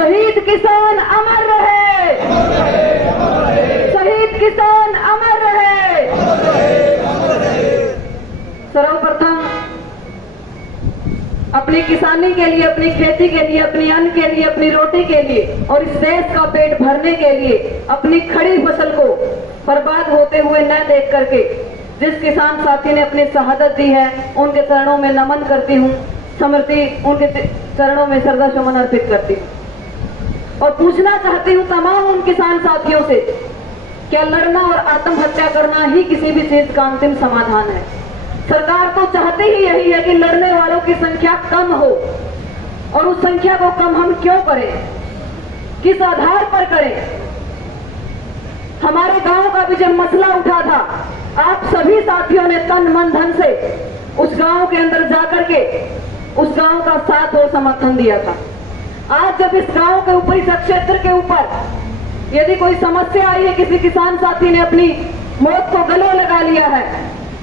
शहीद किसान अमर रहे, शहीद किसान अमर रहे। सर्वप्रथम अपनी किसानी के लिए, अपनी खेती के लिए, अपनी अन्न के लिए, अपनी रोटी के लिए और इस देश का पेट भरने के लिए अपनी खड़ी फसल को बर्बाद होते हुए न देख करके जिस किसान साथी ने अपनी शहादत दी है, उनके चरणों में नमन करती हूँ, समर्पी उनके चरणों में श्रद्धा सुमन अर्पित करती हूँ। और पूछना चाहती हूँ तमाम उन किसान साथियों से, क्या लड़ना और आत्महत्या करना ही किसी भी चीज का अंतिम समाधान है? सरकार तो चाहती ही यही है कि लड़ने वालों की संख्या कम हो, और उस संख्या को कम हम क्यों करें, किस आधार पर करें? हमारे गांव का भी जब मसला उठा था, आप सभी साथियों ने तन मन धन से उस गांव के अंदर जाकर के उस गांव का साथ और समर्थन दिया था। आज जब इस गांव के ऊपर, इस क्षेत्र के ऊपर यदि कोई समस्या आई है, किसी किसान साथी ने अपनी मौत को गले लगा लिया है,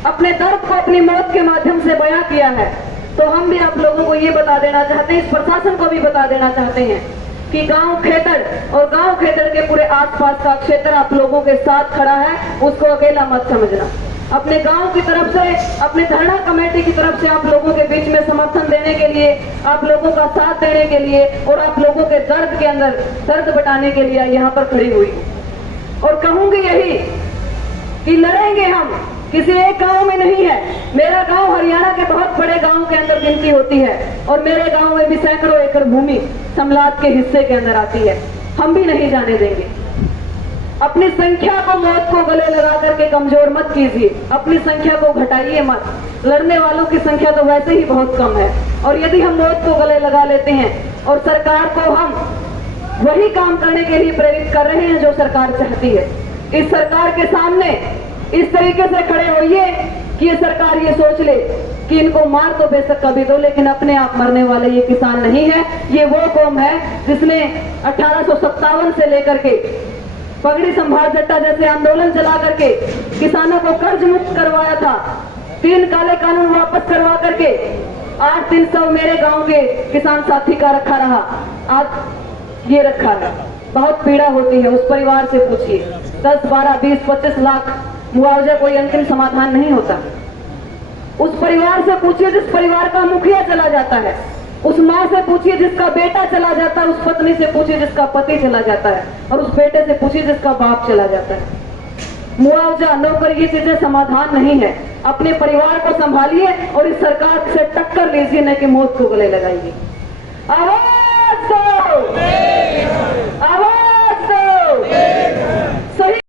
अपने दर्द को अपनी मौत के माध्यम से बयां किया है, तो हम भी आप लोगों को ये बता देना चाहते हैं, इस प्रशासन को भी बता देना चाहते हैं कि गांव खेतर और गांव खेतर के पूरे आसपास का क्षेत्र आप लोगों के साथ खड़ा है, उसको अकेला मत समझना। अपने गांव की तरफ से, अपने धरना कमेटी की तरफ से आप लोगों के बीच में समर्थन देने के लिए, आप लोगों का साथ देने के लिए और आप लोगों के दर्द के अंदर दर्द बटाने के लिए यहाँ पर खड़ी हुई हूँ। और कहूंगी यही कि लड़ेंगे हम, किसी एक गांव में नहीं है। मेरा गांव हरियाणा के बहुत बड़े गांव के अंदर गिनती होती है और मेरे गांव में भी सैकड़ों एकड़ भूमि समलात के हिस्से के अंदर आती है। हम भी नहीं जाने देंगे। अपनी संख्या को, मौत को गले लगा करके कमजोर मत कीजिए, अपनी संख्या को घटाइए मत। लड़ने वालों की संख्या तो वैसे ही बहुत कम है, और यदि हम मौत को गले लगा लेते हैं और सरकार को हम वही काम करने के लिए प्रेरित कर रहे हैं जो सरकार चाहती है, इस सरकार के सामने इस तरीके से खड़े होइए कि ये सरकार ये सोच ले कि इनको मार तो बेशक कभी दो, लेकिन अपने आप मरने वाले ये किसान नहीं है। ये वो कौम है जिसने 1857 से लेकर के पगड़ी संभाल जट्टा जैसे आंदोलन चला करके किसानों को कर्ज मुक्त करवाया था, 3 काले कानून वापस करवा करके 8-300 मेरे गांव के किसान साथी का रखा रहा, आज ये रखा है। बहुत पीड़ा होती है, उस परिवार से पूछिए। 10, 12, 20, 25 लाख मुआवजा कोई अंतिम समाधान नहीं होता। उस परिवार से पूछिए जिस परिवार का मुखिया चला जाता है, उस माँ से पूछिए जिसका बेटा चला जाता है, उस पत्नी से पूछिए जिसका पति चला जाता है, और उस बेटे से पूछिए जिसका बाप चला जाता है। मुआवजा, नौकरी, ये चीजें समाधान नहीं है। अपने परिवार को संभालिए और इस सरकार से टक्कर लीजिए, न कि मौत को गले लगाइए। आवाज